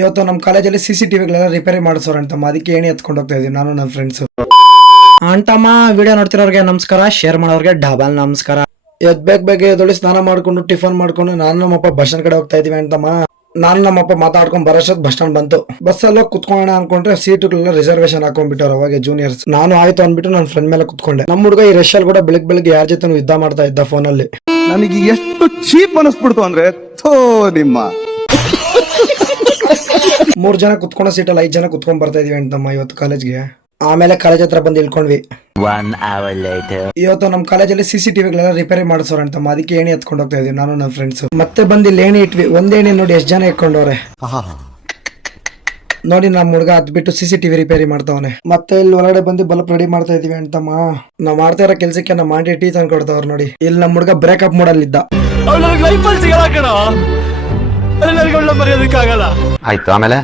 ಇವತ್ತು ನಮ್ಮ ಕಾಲೇಜಲ್ಲಿ CCTVಗಳೆಲ್ಲ ರಿಪೇರಿ ಮಾಡಿಸೋರು ಅಂತಮ್ಮ, ಅದಕ್ಕೆ ಏಣಿ ಎತ್ಕೊಂಡು ಹೋಗ್ತಾ ಇದೀವಿ ನಾನು ನನ್ನ ಫ್ರೆಂಡ್ಸ್. ಅಂತಮ್ಮ ವಿಡಿಯೋ ನೋಡ್ತಿರೋರಿಗೆ ನಮಸ್ಕಾರ, ಶೇರ್ ಮಾಡೋರಿಗೆ ಡಬಲ್ ನಮಸ್ಕಾರ. ಬೇಗ ಎದ್ದೊಳಿ ಸ್ನಾನ ಮಾಡ್ಕೊಂಡು ಟಿಫನ್ ಮಾಡ್ಕೊಂಡು ನಾನು ನಮ್ಮಪ್ಪ ಬಸ್ ಸ್ಟ್ಯಾಂಡ್ ಕಡೆ ಹೋಗ್ತಾ ಇದೀವಿ ಅಂತಮ್ಮ. ನಾನು ನಮ್ಮಪ್ಪ ಮಾತಾಡ್ಕೊಂಡು ಬರೋಷ್ಟೊತ್ತು ಬಸ್ ಸ್ಟ್ಯಾಂಡ್ ಬಂತು. ಬಸ್ಸಲ್ಲ ಕುತ್ಕೊಳ್ಳೋಣ ಅನ್ಕೊಂಡ್ರೆ ಸೀಟುಗಳೆಲ್ಲ ರಿಸರ್ವೇಶನ್ ಹಾಕೊಂಡ್ಬಿಟ್ಟವ್ರು ಅವಾಗ ಜೂನಿಯರ್ಸ್. ನಾನು ಆಯ್ತು ಅಂದ್ಬಿಟ್ಟು ನನ್ನ ಫ್ರೆಂಡ್ ಮೇಲೆ ಕುತ್ಕೊಂಡೆ. ನಮ್ಮ ಹುಡುಗ ಈ ರಶಲ್ಲಿ ಕೂಡ ಬೆಳಿಗ್ಗೆ ಯಾರ ಜೊತೆ ಯುದ್ಧ ಮಾಡ್ತಾ ಇದ್ದ ಫೋನಲ್ಲಿ. ನನಗೆ ಎಷ್ಟು ಚೀಪ್ ಅನಿಸ್ಬಿಡ್ತು ಅಂದ್ರೆ ನಿಮ್ಮ 3 ಜನ ಕುತ್ಕೊಂಡ ಸೀಟಲ್ಲಿ 5 ಜನ ಕುತ್ಕೊಂಡ್ ಬರ್ತಾ ಇದೀವಿ ಅಂತಮ್ಮ ಇವತ್ತು ಕಾಲೇಜ್ಗೆ. ಆಮೇಲೆ ಕಾಲೇಜ್ ಹತ್ರ ಬಂದು ಇಳ್ಕೊಂಡ್ವಿ. 1 hour later. ಇವತ್ತು ನಮ್ಮ ಕಾಲೇಜಲ್ಲಿ CCTVಗಳೆಲ್ಲ ರಿಪೇರಿ ಮಾಡಿಸೋರು ಅಂತಮ್ಮ, ಅದಕ್ಕೆ ಏಣಿ ಎತ್ಕೊಂಡು ಹೋಗ್ತಾ ಇದೀವಿ ನಾನು ನನ್ನ ಫ್ರೆಂಡ್ಸ್. ಮತ್ತೆ ಬಂದು ಇಲ್ಲಿ ಏಣಿ ಇಟ್ವಿ. ಒಂದೇಣಿ ನೋಡಿ ಎಷ್ಟು ಜನ ಇಟ್ಕೊಂಡವ್ರೆ ನೋಡಿ. ನಮ್ಮ ಹುಡುಗ ಅದ್ಬಿಟ್ಟು CCTV ರಿಪೇರಿ ಮಾಡ್ತಾವನೆ. ಮತ್ತೆ ಇಲ್ಲಿ ಹೊರಗಡೆ ಬಂದು ಬಲ್ಪ್ ರೆಡಿ ಮಾಡ್ತಾ ಇದೀವಿ ಅಂತಮ್ಮ. ನಾವ್ ಮಾಡ್ತಾ ಇರೋ ಕೆಲ್ಸಕ್ಕೆ ನಮ್ಮ ಆಂಟಿ ಟೀ ತಂದು ಕೊಡ್ತಾವ್ರು ನೋಡಿ. ಇಲ್ಲಿ ನಮ್ಮ ಹುಡುಗ ಬ್ರೇಕಪ್ ಮಾಡಲ್ಲಿದ್ದ. ಆಯ್ತು, ಆಮೇಲೆ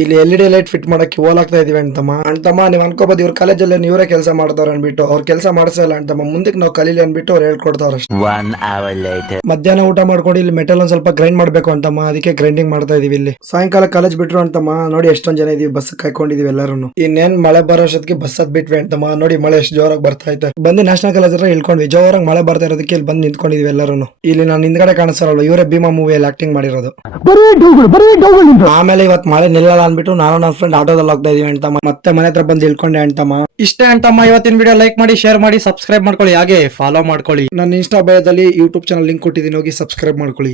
ಇಲ್ಲಿ LED ಲೈಟ್ ಫಿಟ್ ಮಾಡಕ್ಕೆ ಹೋಲಾಗ್ತಾ ಇದೀವಿ ಅಂತಮ್ಮ ನೀವ್ ಅನ್ಕೋಬಹುದು ಇವ್ರ ಕಾಲೇಜಲ್ಲಿ ಇವರೇ ಕೆಲಸ ಮಾಡ್ತಾರ ಅನ್ಬಿಟ್ಟು. ಅವ್ರ ಕೆಲಸ ಮಾಡಿಸಲ್ಲ ಅಂತಮ್ಮ, ಮುಂದಕ್ಕೆ ನಾವು ಕಲೀಲಿ ಅನ್ಬಿಟ್ಟು ಅವ್ರು ಹೇಳ್ಕೊಡ್ತಾವ್ರ ಅಷ್ಟೇ. 1 hour later. ಮಧ್ಯಾಹ್ನ ಊಟ ಮಾಡ್ಕೊಂಡು ಇಲ್ಲಿ ಮೆಟಲ್ ಒಂದ್ ಸ್ವಲ್ಪ ಗ್ರೈಂಡ್ ಮಾಡ್ಬೇಕು ಅಂತಮ್ಮ, ಅದಕ್ಕೆ ಗ್ರೈಂಡಿಂಗ್ ಮಾಡ್ತಾ ಇದೀವಿ. ಇಲ್ಲಿ ಸಾಯಂಕಾಲ ಕಾಲೇಜ್ ಬಿಟ್ರು ಅಂತಮ್ಮ. ನೋಡಿ ಎಷ್ಟೊಂದ್ ಜನ ಇದೀವಿ, ಬಸ್ ಕಾಯ್ಕೊಂಡಿದೀವಿ ಎಲ್ಲರೂ. ಇನ್ನೇನ್ ಮಳೆ ಬರೋ ಅಷ್ಟೊತ್ತಿಗೆ ಬಸ್ ಬಿಟ್ವಿ ಅಂತಮ್ಮ. ನೋಡಿ ಮಳೆ ಎಷ್ಟು ಜೋರಾಗಿ ಬರ್ತಾ ಐತೆ. ಬಂದು ನ್ಯಾಷನಲ್ ಕಾಲೇಜ್ ಹತ್ರ ಇಳ್ಕೊಂಡ್ವಿ. ಜೋರಾಗಿ ಮಳೆ ಬರ್ತಾ ಇರೋದಕ್ಕೆ ಇಲ್ಲಿ ಬಂದು ನಿಂತ್ಕೊಂಡಿದೀವಿ ಎಲ್ಲರೂ. ಇಲ್ಲಿ ನಾನು ಹಿಂದ್ಗಡೆ ಕಾಣಿಸ್ತಾರಲ್ಲ, ಇವರೇ ಭೀಮಾ ಮೂವಿಯಲ್ಲಿ ಆಕ್ಟಿಂಗ್ ಮಾಡಿರೋದು. ಆಮೇಲೆ ಇವತ್ತು ಮಳೆ ನಿಲ್ಲಲ್ಲ ಅನ್ಬಿಟ್ಟು ನಾನು ನನ್ನ ಫ್ರೆಂಡ್ ಆಟೋದಲ್ಲಿ ಹೋಗ್ತಾ ಇದೀವಿ ಅಂತಮ್ಮ. ಮತ್ತೆ ಮನೆ ಹತ್ರ ಬಂದು ಇಳ್ಕೊಂಡೆ ಅಂತಮ್ಮ. ಇಷ್ಟೇ ಅಂತಮ್ಮ ಇವತ್ತಿನ ವಿಡಿಯೋ. ಲೈಕ್ ಮಾಡಿ, ಶೇರ್ ಮಾಡಿ, ಸಬ್ಸ್ಕ್ರೈಬ್ ಮಾಡ್ಕೊಳ್ಳಿ, ಹಾಗೆ ಫಾಲೋ ಮಾಡ್ಕೊಳ್ಳಿ. ನನ್ನ ಇನ್ಸ್ಟಾ ಬಯೋದಲ್ಲಿ ಯೂಟ್ಯೂಬ್ ಚಾನಲ್ ಲಿಂಕ್ ಕೊಟ್ಟಿದ್ದೀನಿ, ಹೋಗಿ ಸಬ್ಸ್ಕ್ರೈಬ್ ಮಾಡ್ಕೊಳ್ಳಿ.